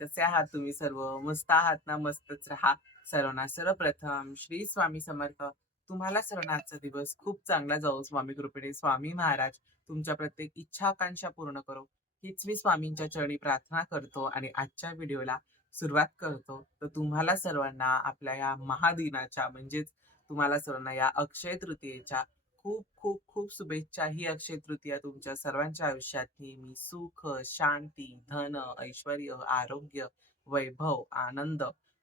कसे आहात तुम्ही सर्व? मस्त आहात ना? मस्तच राहा. सर्वांना सर्वप्रथम श्री स्वामी समर्थ. तुम्हाला सर्वांना आजचा दिवस खूप चांगला जाऊ स्वामी कृपेने. स्वामी महाराज तुमच्या प्रत्येक इच्छा, आकांक्षा पूर्ण करो. हीच मी स्वामींच्या चरणी प्रार्थना करतो आणि आजच्या व्हिडिओला सुरुवात करतो. तर तुम्हाला सर्वांना आपल्या या महादिनाच्या म्हणजेच तुम्हाला सर्वांना या अक्षय तृतीयेच्या खूप, खूप, खूप शुभेच्छा. ही अक्षय तृतीया तुमच्या सर्वांच्या आयुष्यात नेहमी सुख, शांती, धन, ऐश्वर्य, आरोग्य, वैभव, आनंद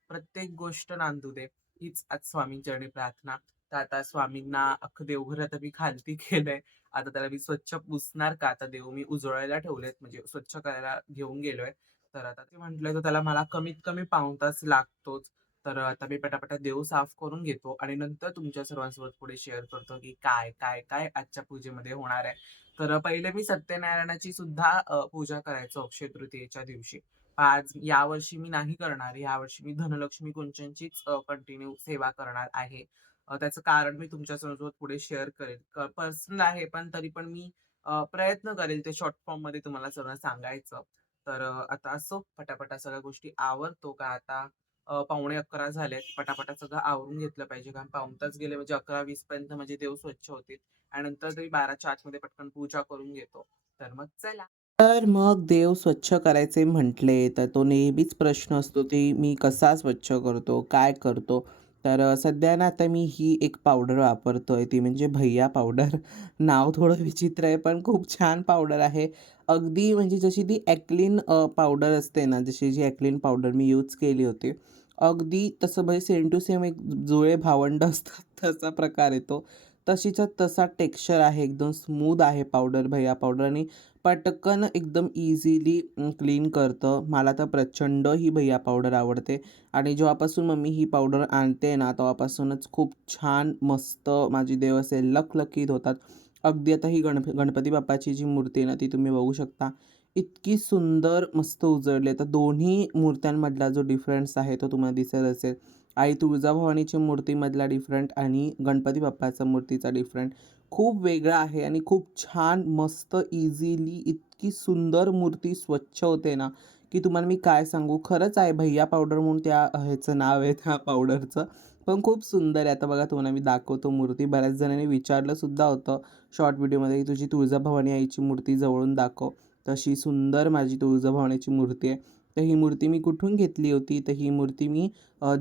प्रत्येक गोष्ट नांदू दे. हीच आज स्वामींचरणी प्रार्थना. तर आता स्वामींना अख्खं देवघर आता मी खालती केलंय. आता त्याला मी स्वच्छ पुसणार का आता देव मी उजळायला ठेवलेत म्हणजे स्वच्छ करायला घेऊन गेलोय. तर आता ते म्हटलंय तर त्याला मला कमीत कमी पाऊण तास लागतोच. तर आता मी पटापटा देव साफ करून घेतो आणि नंतर तुमच्या सर्वांसोबत पुढे शेअर करतो, की काय, काय, काय आजच्या पूजेमध्ये होणार आहे. तर पहिले मी सत्यनारायणाची सुद्धा पूजा करायचो अक्षय तृतीयेच्या दिवशी. आज यावर्षी मी नाही करणार. यावर्षी मी धनलक्ष्मी कुंचनचीच कंटिन्यू सेवा करणार आहे. त्याचं कारण मी तुमच्यासोबत पुढे शेअर करेल. पर्सनल आहे, पण तरी पण मी प्रयत्न करेल ते शॉर्ट फॉर्ममध्ये तुम्हाला सर्व सांगायचं. तर आता असो पटापटा सगळ्या गोष्टी आवरतो का आता पावणे 11 झालेत. पटापटा सगळं आवरून घेतलं पाहिजे. कारण पाऊन तास गेले म्हणजे 11:20 पर्यंत म्हणजे देव स्वच्छ होतील आणि नंतर तरी 12च्या आतमध्ये पटकन पूजा करून घेतो. तर मग चला. तर मग देव स्वच्छ करायचे म्हटले, तर तो नेहमीच प्रश्न असतो, ते मी कसा स्वच्छ करतो? काय करतो? तर सध्या ना आता मी ही एक पावडर वापरतो आहे ती म्हणजे भैया पावडर. नाव थोडं विचित्र आहे, पण खूप छान पावडर आहे. अगदी म्हणजे जशी ती ॲक्लिन पावडर असते ना, जशी जी ॲक्लिन पावडर मी यूज केली होती, अगदी तसं म्हणजे सेम टू सेम एक जुळे भावंड असतात तसा प्रकार येतो तशीचा तसा टेक्स्चर आहे. एकदम स्मूद आहे पावडर भैया पावडर आणि पटकन एकदम इझिली क्लीन करतं. मला तर प्रचंड ही भैया पावडर आवडते आणि जेव्हापासून मम्मी ही पावडर आणते ना, तेव्हापासूनच खूप छान मस्त माझी देव असे लखलखीत होतात. अगदी आता ही गणप गणपती बाप्पाची जी मूर्ती आहे ना, ती तुम्ही बघू शकता. इतकी सुंदर मस्त उजळली तर दोन्ही मूर्त्यांमधला जो डिफरन्स आहे तो तुम्हाला दिसत असेल. आई तुळजाभवानीची मूर्तीमधला डिफरंट आणि गणपती बाप्पाचा मूर्तीचा डिफरंट खूप वेगळा आहे आणि खूप छान मस्त इझिली इतकी सुंदर मूर्ती स्वच्छ होते ना, की तुम्हाला मी काय सांगू. खरंच आहे भैया पावडर म्हणून त्या ह्याचं नाव आहे त्या पावडरचं. पण खूप सुंदर आहे. आता बघा तुम्हाला मी दाखवतो मूर्ती. बऱ्याच जणांनी विचारलंसुद्धा होतं शॉर्ट व्हिडिओमध्ये, की तुझी तुळजाभवानी आईची मूर्ती जवळून दाखव. तशी सुंदर माझी तुळजाभवानीची मूर्ती आहे. तर ही मूर्ती मी कुठून घेतली होती? तर ही मूर्ती मी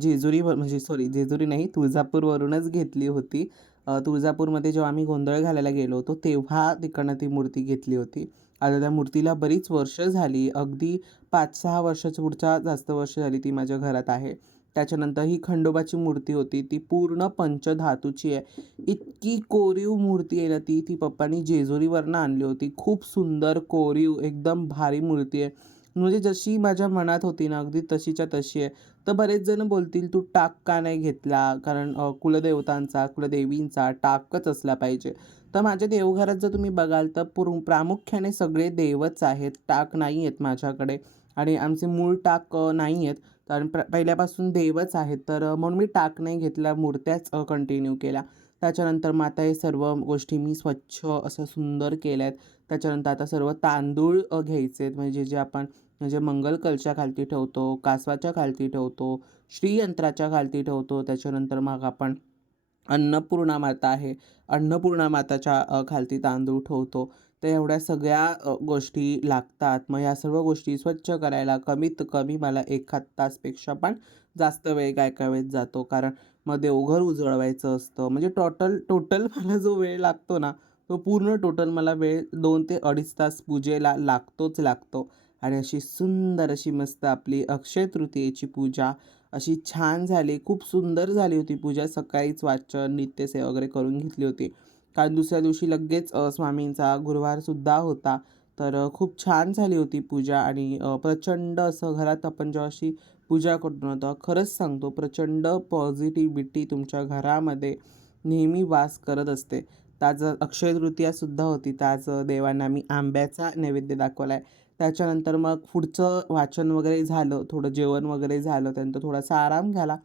जेजुरी म्हणजे सॉरी जेजुरी नाही तुळजापूरवरूनच घेतली होती. तुळजापूरमध्ये जेव्हा आम्ही गोंधळ घालायला गेलो होतो, तेव्हा तिकडनं ती मूर्ती घेतली होती. आता त्या मूर्तीला बरीच वर्ष झाली. अगदी 5-6 वर्षाच्या पुढच्या जास्त वर्ष झाली ती माझ्या घरात आहे. त्याच्यानंतर ही खंडोबाची मूर्ती होती. ती पूर्ण पंचधातूची आहे. इतकी कोरीव मूर्ती आहे ना ती. ती पप्पांनी जेजुरीवरनं आणली होती. खूप सुंदर कोरीव एकदम भारी मूर्ती आहे. म्हणजे जशी माझ्या मनात होती ना, अगदी तशीच्या तशी आहे. तर बरेच जण बोलतील, "तू टाक का नाही घेतला?" कारण कुलदेवतांचा, कुलदेवींचा टाकच असला पाहिजे. तर माझ्या देवघरात जर तुम्ही बघाल तर पुर प्रामुख्याने सगळे देवच आहेत. टाक नाही आहेत माझ्याकडे आणि आमचे मूळ टाक नाही आहेत. कारण प्र पहिल्यापासून देवच आहेत. तर म्हणून मी टाक नाही घेतला. मूर्त्याच कंटिन्यू केल्या. त्याच्यानंतर मग आता हे सर्व गोष्टी मी स्वच्छ असं सुंदर केल्या आहेत त्याच्यानंतर आता सर्व तांदूळ घ्यायचे आहेत. म्हणजे जे आपण म्हणजे मंगल खालती ठेवतो, कासवाच्या खालती ठेवतो, श्रीयंत्राच्या खालती ठेवतो. त्याच्यानंतर मग आपण अन्नपूर्णा माता आहे. अन्नपूर्णा माताच्या खालती तांदूळ ठेवतो. तर एवढ्या सगळ्या गोष्टी लागतात. मग ह्या सर्व गोष्टी स्वच्छ करायला कमीत कमी मला एखाद तासपेक्षा पण जास्त वेळ काय काय जातो. कारण मग देवघर उजळवायचं असतं. म्हणजे टोटल टोटल मला जो वेळ लागतो ना, तो पूर्ण टोटल मला वेळ दोन ते 2.5 तास पूजेला लागतोच लागतो. आणि अशी सुंदर अशी मस्त आपली अक्षय तृतीयेची पूजा अशी छान झाली. खूप सुंदर झाली होती पूजा. सकाळीच वाचन, नित्यसेवा वगैरे करून घेतली होती. कारण दुसऱ्या दिवशी लगेच स्वामींचा गुरुवारसुद्धा होता. तर खूप छान झाली होती पूजा आणि प्रचंड असं घरात आपण जेव्हा अशी पूजा करतो ना, तेव्हा खरंच सांगतो प्रचंड पॉझिटिव्हिटी तुमच्या घरामध्ये नेहमी वास करत असते. तर अक्षय तृतीयासुद्धा होती. तर देवांना मी आंब्याचा नैवेद्य दाखवला आहे. त्याच्यानंतर मग पुढचं वाचन वगैरे झालं, थोडं जेवण वगैरे झालं, त्यानंतर थोडासा आराम झाला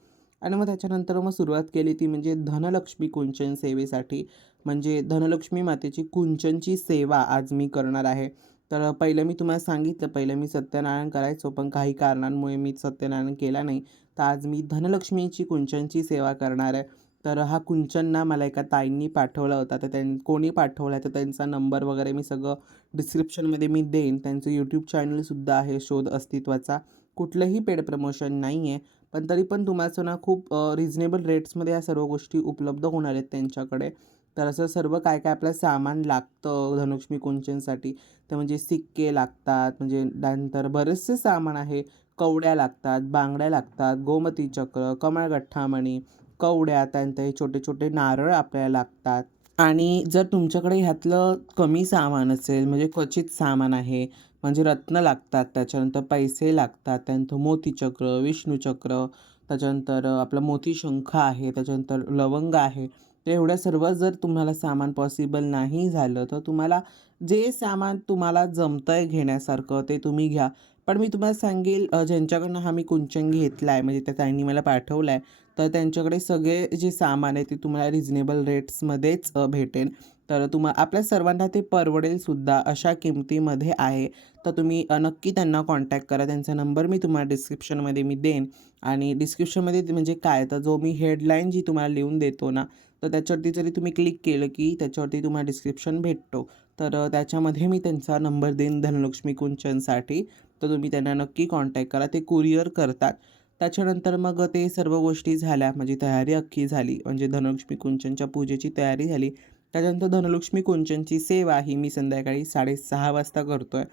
आणि मग त्याच्यानंतर मग सुरुवात केली ती म्हणजे धनलक्ष्मी कुंचन सेवेसाठी. म्हणजे धनलक्ष्मी मातेची कुंचनची सेवा आज मी करणार आहे. तर पहिलं मी तुम्हाला सांगितलं पहिलं मी सत्यनारायण करायचो पण काही कारणांमुळे मी सत्यनारायण केला नाही. तर आज मी धनलक्ष्मीची कुंचनची सेवा करणार आहे. तर हा कुंचन ना मला एका ताईंनी पाठवला होता. तर त्यां कोणी पाठवला तर त्यांचा नंबर वगैरे मी सगळं डिस्क्रिप्शनमध्ये मी देईन. त्यांचं यूट्यूब चॅनलसुद्धा आहे शोध अस्तित्वाचा. कुठलंही पेड प्रमोशन नाही आहे पण तरी पण तुम्हाला ना खूप रिजनेबल रेट्समध्ये या सर्व गोष्टी उपलब्ध होणार आहेत त्यांच्याकडे. तर असं सर्व काय काय आपलं सामान लागतं धनलक्ष्मी कुंचनसाठी. तर म्हणजे सिक्के लागतात म्हणजे त्यानंतर बरेचसे सामान आहे. कवड्या लागतात बांगड्या लागतात गोमती चक्र कमळगठ्ठामणी कवड्या त्यानंतर हे छोटे छोटे नारळ आपल्याला लागतात. आणि जर तुमच्याकडे ह्यातलं कमी सामान असेल म्हणजे क्वचित सामान आहे म्हणजे रत्न लागतात त्याच्यानंतर पैसे लागतात त्यानंतर मोतीचक्र विष्णूचक्र त्याच्यानंतर आपलं मोतीशंख आहे त्याच्यानंतर लवंग आहे तर एवढ्या सर्व जर तुम्हाला सामान पॉसिबल नाही झालं तर तुम्हाला जे सामान तुम्हाला जमतं आहे घेण्यासारखं ते तुम्ही घ्या. पण मी तुम्हाला सांगेल ज्यांच्याकडनं हा मी कुंचन घेतला आहे म्हणजे त्या ताईंनी मला पाठवला आहे तर त्यांच्याकडे सगळे जे सामान आहे ते तुम्हाला रिजनेबल रेट्समध्येच भेटेल. तर तुम्हा आपल्या सर्वांना ते परवडेलसुद्धा अशा किमतीमध्ये आहे. तर तुम्ही नक्की त्यांना कॉन्टॅक्ट करा. त्यांचा नंबर मी तुम्हाला डिस्क्रिप्शनमध्ये मी देईन. आणि डिस्क्रिप्शनमध्ये म्हणजे काय? तर जो मी हेडलाईन जी तुम्हाला लिहून देतो ना तर त्याच्यावरती जरी तुम्ही क्लिक केलं की त्याच्यावरती तुम्हाला डिस्क्रिप्शन भेटतो. तर त्याच्यामध्ये मी त्यांचा नंबर देईन धनलक्ष्मी कुंचनसाठी. तर तुम्ही त्यांना नक्की कॉन्टॅक्ट करा. ते कुरिअर करतात. त्याच्यानंतर मग ते सर्व गोष्टी झाल्या. माझी तयारी अख्खी झाली. म्हणजे धनलक्ष्मी कुंचनच्या पूजेची तयारी झाली. त्याच्यानंतर धनलक्ष्मी कुंचनची सेवा ही मी संध्याकाळी साडेसहा वाजता करतो आहे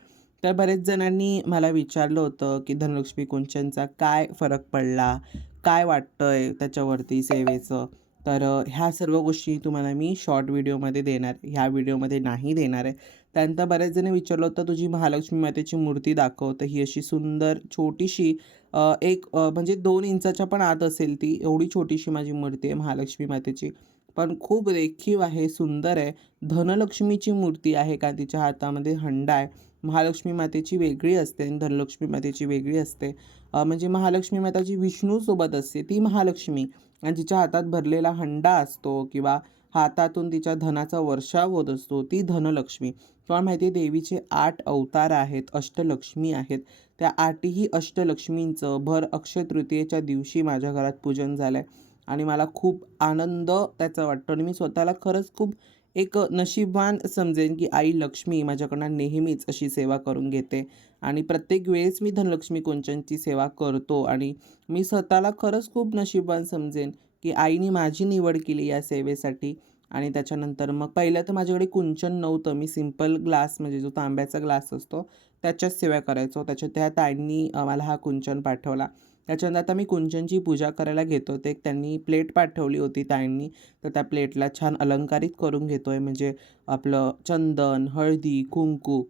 तर बरेच जणांनी मला विचारलं होतं की धनलक्ष्मी कुंचनचा काय फरक पडला? काय वाटतं आहे त्याच्यावरती सेवेचं? तर ह्या सर्व गोष्टी तुम्हाला मी शॉर्ट व्हिडिओमध्ये देणार ह्या व्हिडिओमध्ये नाही देणार आहे. त्यानंतर बऱ्याच जणी विचारलं होतं तुझी महालक्ष्मी मातेची मूर्ती दाखव. तर ही अशी सुंदर छोटीशी एक म्हणजे दोन इंचाच्या पण आत असेल ती. एवढी छोटीशी माझी मूर्ती आहे महालक्ष्मी मातेची. पण खूप रेखीव आहे सुंदर आहे. धनलक्ष्मीची मूर्ती आहे का तिच्या हातामध्ये? हंडा आहे. महालक्ष्मी मातेची वेगळी असते आणि धनलक्ष्मी मातेची वेगळी असते. म्हणजे महालक्ष्मी माता जी विष्णूसोबत असते ती महालक्ष्मी. आणि तिच्या हातात भरलेला हंडा असतो किंवा हातातून तिच्या धनाचा वर्षाव होत असतो ती धनलक्ष्मी. तुम्हाला माहिती आहे देवीचे आठ अवतार आहेत अष्टलक्ष्मी आहेत. त्या आठही अष्टलक्ष्मींचं भर अक्षय तृतीयेच्या दिवशी माझ्या घरात पूजन झालं आहे आणि मला खूप आनंद त्याचा वाटतो आणि मी स्वतःला खरंच खूप एक नशीबवान समजेन की आई लक्ष्मी माझ्याकडनं नेहमीच अशी सेवा करून घेते. आणि प्रत्येक वेळेस मी धनलक्ष्मी कुंचनची सेवा करतो आणि मी स्वतःला खरंच खूप नशीबवान समजेन की आईने माझी निवड केली या सेवेसाठी. आणि त्याच्यानंतर मग पहिलं तर माझ्याकडे कुंचन नव्हतं. मी सिंपल ग्लास म्हणजे जो तांब्याचा ग्लास असतो त्याच्याच सेवा करायचो. त्याच्या त्या ताईंनी मला हा कुंचन पाठवला. त्याच्यानंतर आता मी कुंचनची पूजा करायला घेतो. ते त्यांनी प्लेट पाठवली होती ताईंनी. तर त्या प्लेटला छान अलंकारित करून घेतो आहे म्हणजे आपलं चंदन हळदी कुंकू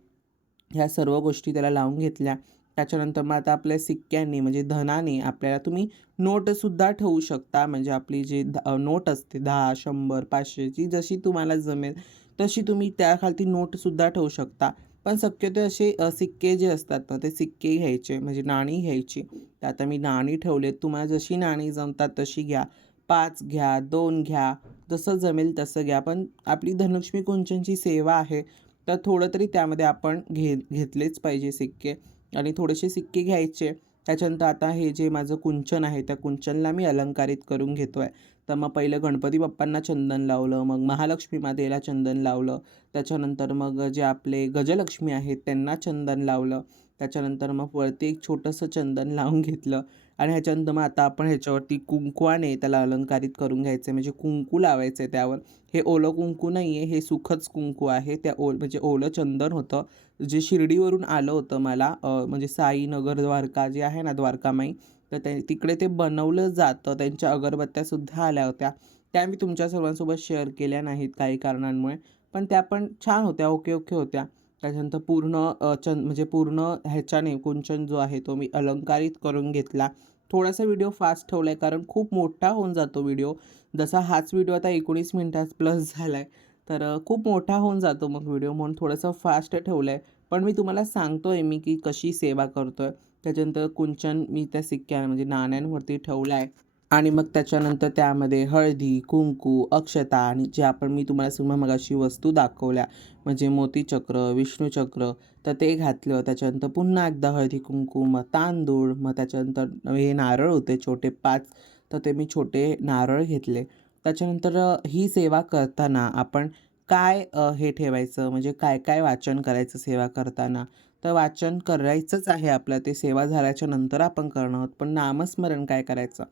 ह्या सर्व गोष्टी त्याला लावून घेतल्या. त्याच्यानंतर मग आता आपल्या सिक्क्यांनी म्हणजे धनाने आपल्याला तुम्ही नोटसुद्धा ठेवू शकता. म्हणजे आपली जी नोट असते दहा शंभर पाचशेची जशी तुम्हाला जमेल तशी तुम्ही त्याखालती नोटसुद्धा ठेवू शकता. पण शक्यतो असे सिक्के जे असतात ना ते सिक्के घ्यायचे म्हणजे नाणी घ्यायची. तर आता मी नाणी ठेवलेत तुम्हाला जशी नाणी जमतात तशी घ्या. पाच घ्या दोन घ्या जसं जमेल तसं घ्या. पण आपली धनलक्ष्मी कुंचनची सेवा आहे तर थोडं तरी त्यामध्ये आपण घे घेतलेच पाहिजे सिक्के. आणि थोडेसे सिक्के घ्यायचे. त्याच्यानंतर आता हे जे माझं कुंचन आहे त्या कुंचनला मी अलंकारित करून घेतो आहे तर मग पहिलं गणपती बाप्पांना चंदन लावलं मग महालक्ष्मी मातेला चंदन लावलं त्याच्यानंतर मग जे आपले गजलक्ष्मी आहेत त्यांना चंदन लावलं त्याच्यानंतर मग वरती एक छोटंसं चंदन लावून घेतलं आणि ह्याच्यानंतर मग आता आपण ह्याच्यावरती कुंकवाने त्याला अलंकारित करून घ्यायचं आहे म्हणजे कुंकू लावायचं आहे त्यावर. हे ओलं कुंकू नाही आहे हे सुखच कुंकू आहे. त्या ओल म्हणजे ओलं चंदन होतं. जे शिर्डीवरून आलं होतं मला म्हणजे साईनगर द्वारका जे आहे ना द्वारकामाई तर ते तिकडे ते बनवलं जातं. त्यांच्या अगरबत्त्यासुद्धा आल्या होत्या. त्या मी तुमच्या सर्वांसोबत शेअर केल्या नाहीत काही कारणांमुळे. पण त्या पण छान होत्या. ओके ओके होत्या. त्याच्यानंतर पूर्ण चंद म्हणजे पूर्ण ह्याच्याने कुंचन जो आहे तो मी अलंकारित करून घेतला. थोडासा व्हिडिओ फास्ट ठेवला आहे कारण खूप मोठा होऊन जातो व्हिडिओ जसा हाच व्हिडिओ आता एकोणीस मिनटात प्लस झाला आहे तर खूप मोठा होऊन जातो मग व्हिडिओ म्हणून थोडंसं फास्ट ठेवलं आहे पण मी तुम्हाला सांगतो आहे मी की कशी सेवा करतो आहे त्याच्यानंतर कुंचन मी त्या सिक्क्या म्हणजे नाण्यांवरती ठेवलं आहे आणि मग त्याच्यानंतर त्यामध्ये हळदी कुंकू अक्षता आणि जे आपण मी तुम्हाला सुद्धा मगाशी वस्तू दाखवल्या म्हणजे मोतीचक्र विष्णूचक्र तर ते घातलं. त्याच्यानंतर पुन्हा एकदा हळदी कुंकू मग तांदूळ मग त्याच्यानंतर हे नारळ होते छोटे पाच तर ते मी छोटे नारळ घेतले. त्याच्यानंतर ही सेवा करताना आपण काय हे ठेवायचं? म्हणजे काय काय वाचन करायचं सेवा करताना? तर वाचन करायचंच आहे आपलं. ते सेवा झाल्याच्यानंतर आपण करणं आहोत पण नामस्मरण काय करायचं?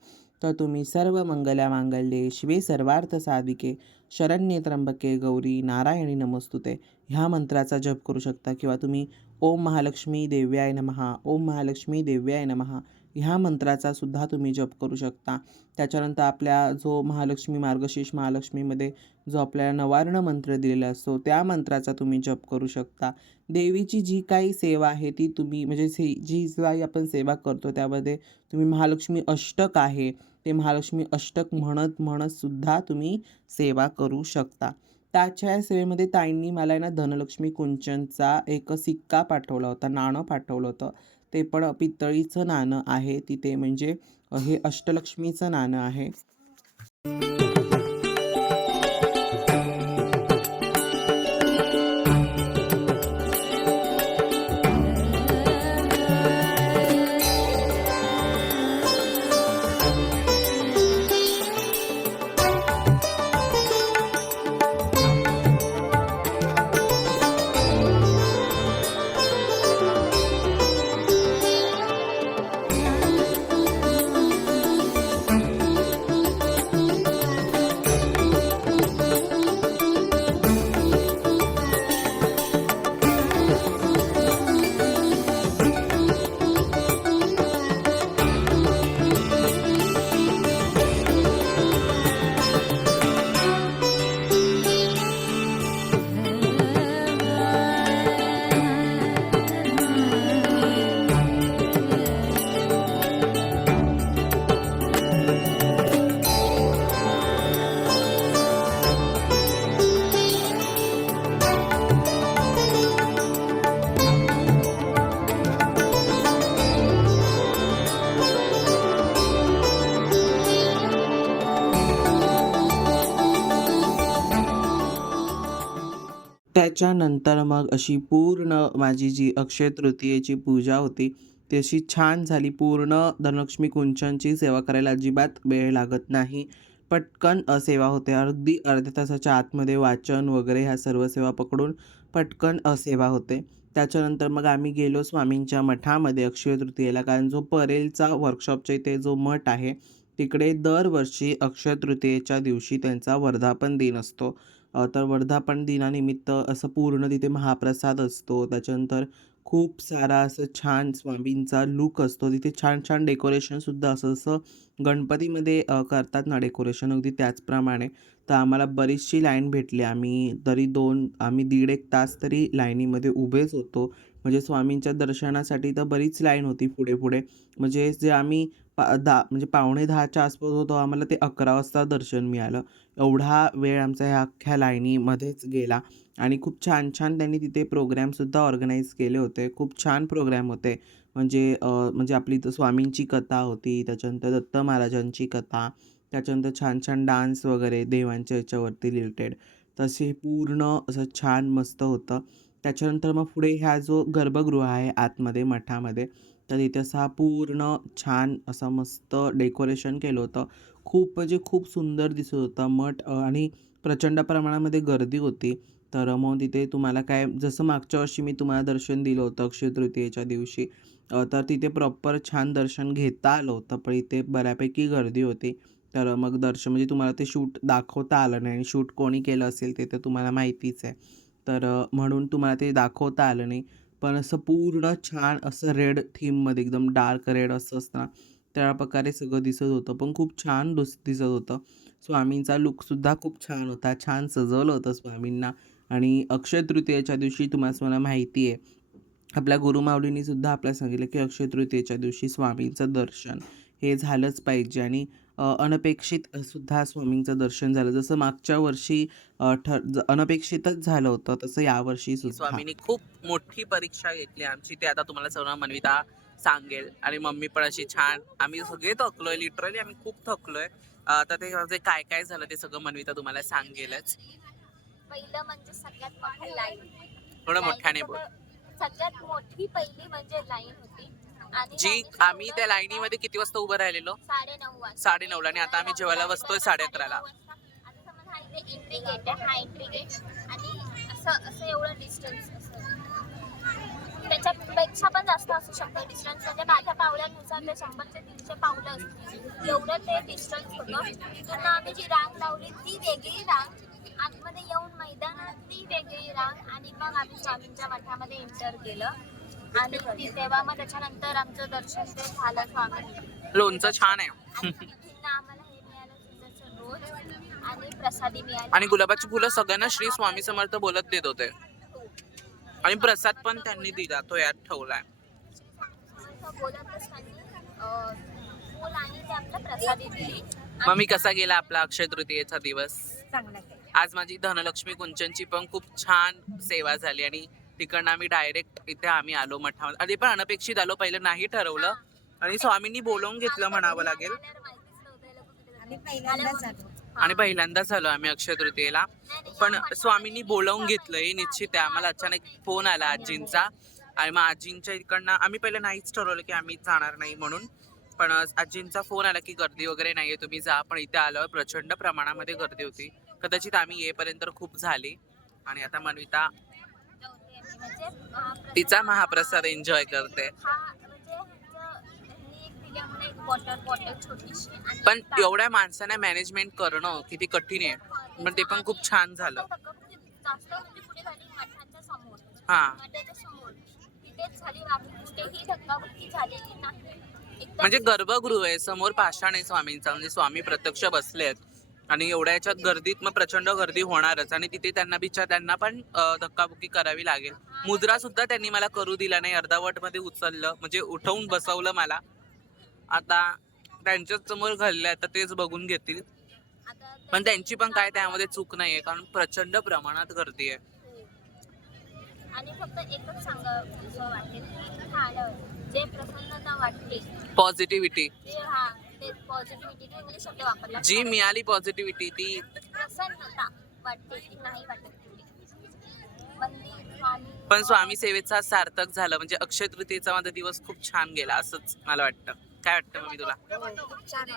तर तुम्ही सर्व मंगल्या मांगल्ये शिवे सर्वार्थ साधिके शरण्ये त्र्यंबके गौरी नारायणी नमस्तुते. ह्या मंत्राचा जप करू शकता किंवा तुम्ही ओम महालक्ष्मी देव्याय नमहा ओम महालक्ष्मी देव्याय नमहा ह्या मंत्राचा सुद्धा तुम्ही जप करू शकता. त्याच्यानंतर आपल्या जो महालक्ष्मी मार्गशीर्ष महालक्ष्मीमध्ये जो आपल्याला नवार्ण मंत्र दिलेला असतो त्या मंत्राचा तुम्ही जप करू शकता. देवीची जी काही सेवा आहे ती तुम्ही म्हणजे से जी काही आपण सेवा करतो त्यामध्ये तुम्ही महालक्ष्मी अष्टक आहे ते महालक्ष्मी अष्टक म्हणत म्हणत सुद्धा तुम्ही सेवा करू शकता. त्याच्या या सेवेमध्ये ताईंनी मला आहे ना धनलक्ष्मी कुंचनचा एक सिक्का पाठवला होता नाणं पाठवलं होतं. ते पण पितळीचं नाणं आहे तिथे म्हणजे हे अष्टलक्ष्मीचं नाणं आहे. त्याच्यानंतर मग अशी पूर्ण माझी जी अक्षय तृतीयेची पूजा होती ती अशी छान झाली. पूर्ण धनलक्ष्मी कुंचनची सेवा करायला अजिबात वेळ लागत नाही. पटकन सेवा होते. अगदी अर्ध्या तासाच्या आतमध्ये वाचन वगैरे ह्या सर्व सेवा पकडून पटकन असेवा सेवा होते. त्याच्यानंतर मग आम्ही गेलो स्वामींच्या मठामध्ये अक्षय तृतीयेला. कारण जो परेलचा वर्कशॉपच्या इथे जो मठ आहे तिकडे दरवर्षी अक्षय तृतीयेच्या दिवशी त्यांचा वर्धापन दिन असतो. तर वर्धापन दिनानिमित्त असं पूर्ण तिथे महाप्रसाद असतो. त्याच्यानंतर खूप सारा असं छान स्वामींचा लूक असतो. तिथे छान छान डेकोरेशनसुद्धा असं जसं गणपतीमध्ये करतात ना डेकोरेशन अगदी त्याचप्रमाणे. तर आम्हाला बरीचशी लाईन भेटली. आम्ही तरी दोन आम्ही दीड एक तास तरी लाईनीमध्ये उभेच होतो. म्हणजे स्वामींच्या दर्शनासाठी तर बरीच लाईन होती पुढे पुढे. म्हणजे जे आम्ही पा दहा म्हणजे पावणे दहाच्या आसपास होतो आम्हाला ते अकरा वाजता दर्शन मिळालं. एवढा वेळ आमचा ह्या अख्ख्या लाईनीमध्येच गेला. आणि खूप छान छान त्यांनी तिथे प्रोग्रॅमसुद्धा ऑर्गनाईज केले होते. खूप छान प्रोग्रॅम होते. म्हणजे म्हणजे आपली इथं स्वामींची कथा होती त्याच्यानंतर दत्त महाराजांची कथा त्याच्यानंतर छान छान डान्स वगैरे देवांच्या याच्यावरती रिलेटेड तसे पूर्ण असं छान मस्त होतं. त्याच्यानंतर मग पुढे ह्या जो गर्भगृह आहे आतमध्ये मठामध्ये तर तिथे असा पूर्ण छान असं मस्त डेकोरेशन केलं होतं. खूप म्हणजे खूप सुंदर दिसत होता मठ आणि प्रचंड प्रमाणामध्ये गर्दी होती. तर मग तिथे तुम्हाला काय जसं मागच्या वर्षी मी तुम्हाला दर्शन दिलं होतं अक्षय तृतीयेच्या दिवशी तर तिथे प्रॉपर छान दर्शन घेता आलं होतं पण इथे बऱ्यापैकी गर्दी होती. तर मग दर्शन म्हणजे तुम्हाला ते शूट दाखवता आलं नाही आणि शूट कोणी केलं असेल ते तर तुम्हाला माहितीच आहे. तर म्हणून तुम्हाला ते दाखवता आलं नाही. पण असं पूर्ण छान असं रेड थीममध्ये एकदम डार्क रेड असं असताना त्या प्रकारे सगळं दिसत होतं. पण खूप छान दुस दिसत होतं. स्वामींचा लुकसुद्धा खूप छान होता. छान सजवलं होतं स्वामींना. आणि अक्षय तृतीयेच्या दिवशी तुम्हाला मला माहिती आहे आपल्या गुरुमाऊलींनीसुद्धा आपल्याला सांगितलं की अक्षय तृतीयेच्या दिवशी स्वामींचं दर्शन हे झालंच पाहिजे. आणि अ, अनपेक्षित सुद्धा स्वामींचं दर्शन झालं. जसं मागच्या वर्षी अ, ठर अनपेक्षितच झालं होतं तसं यावर्षी स्वामींनी खूप मोठी परीक्षा घेतली आमची ते आता तुम्हाला सर्व मनविता सांगेल. आणि मम्मी पण अशी छान आम्ही सगळे थकलोय लिटरली आम्ही खूप थकलोय. अं, तर ते जे काय काय झालं ते सगळं मनविता तुम्हाला सांगेलच. पहिलं म्हणजे सगळ्यात मोठी लाईन थोडं मोठ्याने बोल. सगळ्यात मोठी पहिली म्हणजे लाईन होती. जी आम्ही त्या लाईनीमध्ये किती वाजता उभं राहिलेलो? वाजता. साडेनऊला आणि आता आम्ही जेवायला बसतोय साडे अकराला आता समज इथे एंट्री गेट आहे एंट्री गेट आणि असं असं एवढं डिस्टन्स त्याच्यापेक्षा पण जास्त असू शकतं डिस्टन्स म्हणजे माझ्या पावलांनुसार ते शंभर ते दीडशे पावलं असतील. एवढं ते डिस्टन्स होतं. तिथून आम्ही जी रांग लावली ती वेगळी रांग. आतमध्ये येऊन मैदानात ती वेगळी रांग. आणि मग आम्ही स्वामींच्या मठामध्ये एंटर केलं. आणि ती- तेव्हा मग त्याच्यानंतर आमचं दर्शन ते झालं स्वामी लोणचं छान आहे. आणि तिथून आम्हाला हे मिळालं तुझं रोज आणि प्रसादी मिळाली. आणि गुलाबाची फुलं सगळ्यांना श्री स्वामी समर्थ बोलत देत होते. आणि प्रसाद पण त्यांनी दिला तो यात ठेवलाय. मग मी कसा गेला आपला अक्षय तृतीयेचा दिवस? चांगला आज माझी धनलक्ष्मी कुंचनची पण खूप छान सेवा झाली आणि तिकडनं आम्ही डायरेक्ट इथे आम्ही आलो मठामध्ये. आधी पण अनपेक्षित आलो पहिलं नाही ठरवलं. आणि स्वामींनी बोलवून घेतलं म्हणावं लागेल. आणि पहिल्यांदाच आलो. आणि पहिल्यांदाच आलो आम्ही अक्षय तृतीयेला. पण स्वामींनी बोलवून घेतलंय निश्चित आहे. आम्हाला अचानक फोन आला आजींचा. आणि मग आजींच्या इकडनं आम्ही पहिलं नाहीच ठरवलं की आम्ही जाणार नाही म्हणून. पण आजींचा फोन आला की गर्दी वगैरे नाहीये तुम्ही जा. पण इथे आल्यावर प्रचंड प्रमाणामध्ये गर्दी होती. कदाचित आम्ही येईपर्यंत खूप झाली. आणि आता मनविता तिचा महाप्रसाद एन्जॉय करते. हा म्हणजे पण एवढ्या माणसांना मॅनेजमेंट करणं किती कठीण आहे. पण ते पण खूप छान झालं. म्हणजे म्हणजे हा. म्हणजे गर्भगृह आहे. समोर पाषाण आहे स्वामींचा. म्हणजे स्वामी प्रत्यक्ष बसले आहेत आणि एवढ्या याच्यात गर्दीत मग प्रचंड गर्दी होणारच. आणि तिथे त्यांना बिचार त्यांना पण धक्काबुक्की करावी लागेल. मुद्रा सुद्धा त्यांनी मला करू दिला नाही. अर्धावटमध्ये उचललं. म्हणजे उठवून बसवलं मला. आता त्यांच्याच समोर घडलंय. आता तेच बघून घेतील. पण त्यांची पण काय त्यामध्ये चूक नाहीये. कारण प्रचंड प्रमाणात गर्दी आहे. आणि फक्त एकच सांगावं वाटेल की इथं आल्यावर जे प्रसन्नता वाटते. पॉझिटिव्हिटी ते ते पॉझिटिव्हिटी इंग्लिश शब्द वापरला. जी मिळाली पॉझिटिव्हिटी ती प्रसन्नता वाटते की नाही वाटत. तेवढी. मंदिर स्वामी पण स्वामी सेवेचा सार्थक झालं. म्हणजे अक्षय तृतीयेचा माझा दिवस खूप छान गेला असंच मला वाटतं. काय वाटतं मम्मी तुला? खूप छान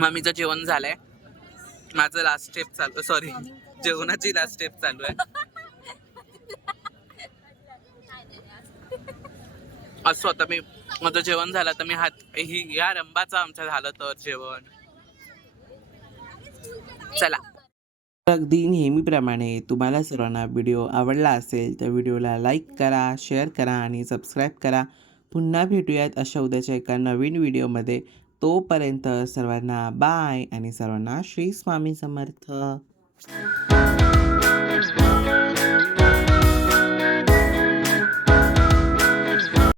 मम्मीचं जेवण झालंय. माझं लास्ट स्टेप चालू सॉरी जेवणाची लास्ट स्टेप चालू आहे. असं आता मी माझं जेवण झालं तर मी हात ही या रंबाचं आमचं झालं तर जेवण. चला. अगदी नेहमीप्रमाणे तुम्हाला सर्वांना व्हिडिओ आवडला असेल तर व्हिडिओला लाईक करा शेअर करा आणि सबस्क्राईब करा. पुन्हा भेटूयात अशा उद्याच्या एका नवीन व्हिडिओमध्ये. तोपर्यंत सर्वांना बाय आणि सर्वांना श्री स्वामी समर्थ.